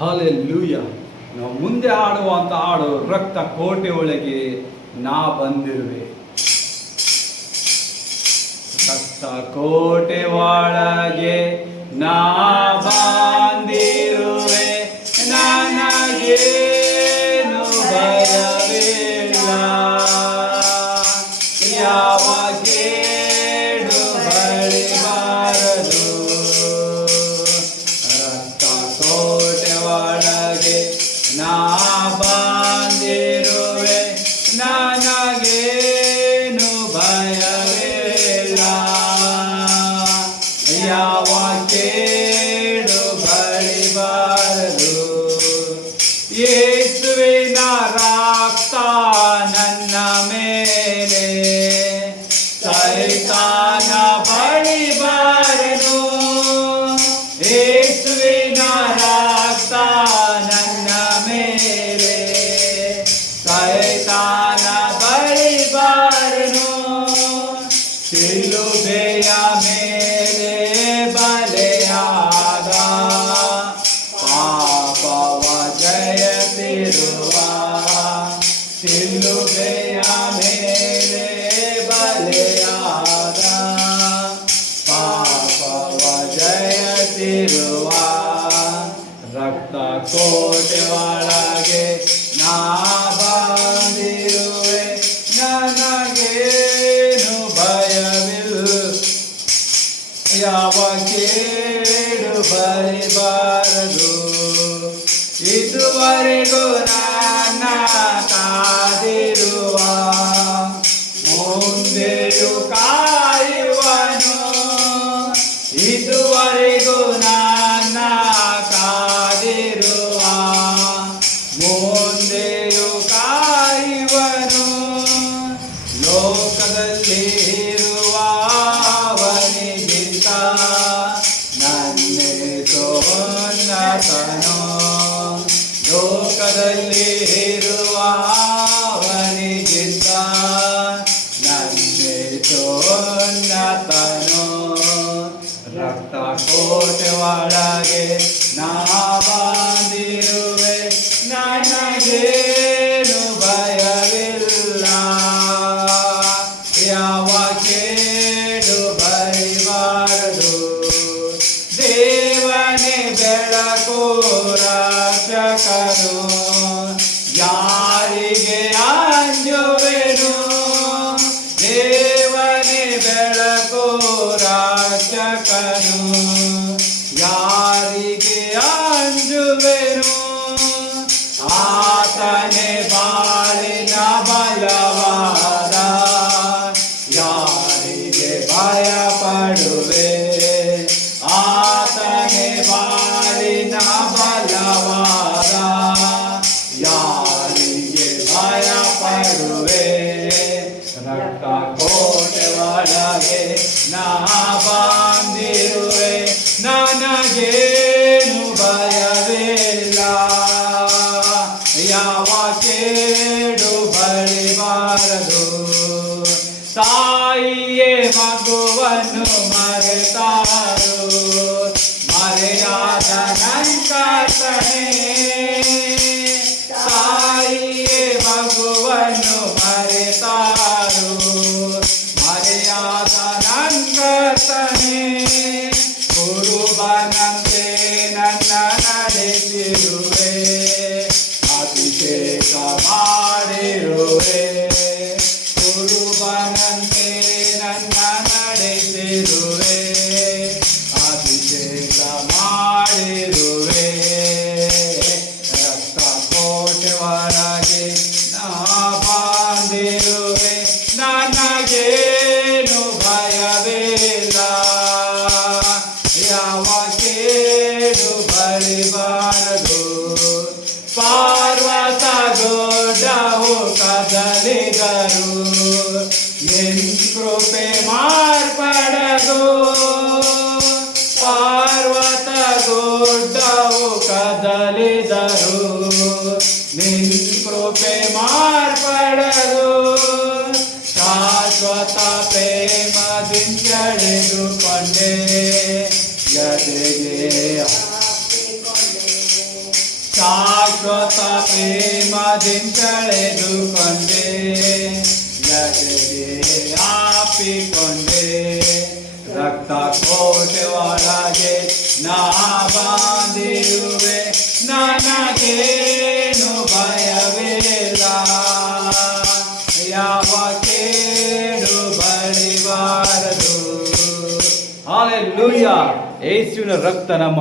Hallelujah. ನಾವು ಮುಂದೆ ಆಡುವಂತ ಹಾಡು ರಕ್ತ ಕೋಟೆ ಒಳಗೆ ನಾ ಬಂದಿರುವೆ. ರಕ್ತ ಕೋಟೆ ಒಳಗೆ ನಾ ಬಂದಿರುವೆ, ನನಗೇನು ಭಯವಿಲ್ಲ. ಯಾವ ಕೇಡು ಬಳಿಬಾರದು. ರಕ್ತ ಕೋಟೆ ಒಳಗೆ ನಾ ಬಂದಿರುವೆ, ನನಗೇನು ಭಯವಿಲ್ಲ. ಯಾವ ಕೇಡು ಬಳಿಬಾರದು. ಯೇಸುವಿನ ರಕ್ತ ನನ್ನ ಮೇಲೆ, ಸೈತಾನ ಬಳಿಬಾರದು. ಯೇಸುವಿನ ರಕ್ತ ನನ್ನ ಮೇಲೆ, ಸೈತಾನ ಬಳಿಬಾರದು. ಶಿಲುಬೆಯ ಮೇಲೆ ಬಲೆಯಾದ ಪಾಪವ ಜಯಿಸಿರುವ, ಶಿಲುಬೆಯ ಮೇಲೆ ಬಲೆಯಾದ ಪಾಪವ ಜಯಿಸಿರುವ. ರಕ್ತ ಕೋಟೆ ಒಳಗೆ ನಾ ಬಂದಿರುವೆ, ನನಗೇನು ಭಯವಿಲ್ಲ. ಯಾವ ಕೇಡು ಬರಿಬಾರದು. ಇದುವರೆಗೂ ನನ್ನ ಕಾದಿರುವ, ಮುಂದೆಯೂ ಕಾಯುವನು. ಇದುವರೆಗೂ ನನ್ನ ಕಾದಿರುವ, ಮುಂದೆಯೂ ಕಾಯುವನು. ಲೋಕದಲ್ಲಿ ಇರುವ ಅವನಿಗಿಂತ ನನ್ನೇಸೋನ್ನತನು. ಲೋಕದಲ್ಲಿ ಇರುವ ಅವನಿಗಿಂತ ನನ್ನೇಸೋನ್ನತನು. ರಕ್ತ ಕೋಟೆ ಒಳಗೆ ನಾ ಬಂದಿರುವೆ, ನನಗೇನು ಭಯವಿಲ್ಲ. ಯಾವ ಕೇಡು ಬರಿಬಾರದು. ದೇವನೇ ಬೆಳಕು ರಕ್ಷಕನು, ಯಾರಿಗೆ ಅಂಜುವೆನು. ದೇವನೇ ಬೆಳಕು ರಕ್ಷಕನು, ಯಾರಿಗೆ ಅಂಜುವೆನು. ಆತನೇ ಬಾಳಿನ ಬಲವಾದ, ಯಾರಿಗೆ ಭಯಪಡುವೆ. ಆತನೇ ಬಾಳಿನ ಬಲವಾದ, ಯಾರಿಗೆ ಭಯಪಡುವೆ. ರಕ್ತ ಕೋಟೆ ಒಳಗೆ ನಾ ಬಂದಿರುವೆ, ನನಗೇನು ಭಯವಿಲ್ಲ. ಯಾವ ಕೇಡು ಬಳಿಬಾರದು. ತಾಯಿಯೇ ಮಗುವನ್ನು ಮರೆತಾರು, ಮರೆಯಾದ ನಂಕರ್ತನೇ. ತಾಯಿಯೇ ಮಗುವನ್ನು ಮರೆತಾರು, ಮರೆಯಾದ ನಂಕರ್ತನೇ. ಕುರುಬನಂತೆ ನನ್ನ ನಡೆಸಿರುವೆ, ಅಭಿಷೇಕ ಮಾಡಿರುವೆ. ಕುರುಬನಂತೆ ನನ್ನ ನಡೆಸಿರುವೆ, ಅಭಿಷೇಕ ಮಾಡಿರುವೆ. ರಕ್ತ ಕೋಟೆ ಒಳಗೆ ನಾ ಬಂದಿರುವೆ, ನನಗೇನು ಭಯವಿಲ್ಲ. ಯಾವ ಕೇಡು ಬಳಿಬಾರದು. ಪಾರ್ವತ ಗುಡ್ಡವು ಕದಲಿದರು, ನಿನ್ ಕೃಪೆ ಮಾರ್ಪಡದು. ಪಾರ್ವತ ಗುಡ್ಡವು ಕದಲಿದರು, ನಿನ್ ಕೃಪೆ ಮಾರ್ಪಡದು. ಶಾಶ್ವತ ಪ್ರೇಮದಿಂದೆಳೆದುಕೊಂಡೆ, ಎದೆಗೆ ಶಾಶ್ವತ ಪ್ರೇಮದಿಂದಳೆದುಕೊಂಡೆ ಜಗಕ್ಕೆ ಹಾಪಿಕೊಂಡೆ ರಕ್ತ ಕೋಟೆ ಒಳಗೆ ನಾ ಬಾಂಧಿರುವೆ ನನಗೇನು ಭಯವಿಲ್ಲ ಯಾವ ಕೇಡು ಬಳಿಬಾರದು. ಹಾಲೆಲೂಯಾ. ಯೇಸುವಿನ ರಕ್ತ ನಮ್ಮ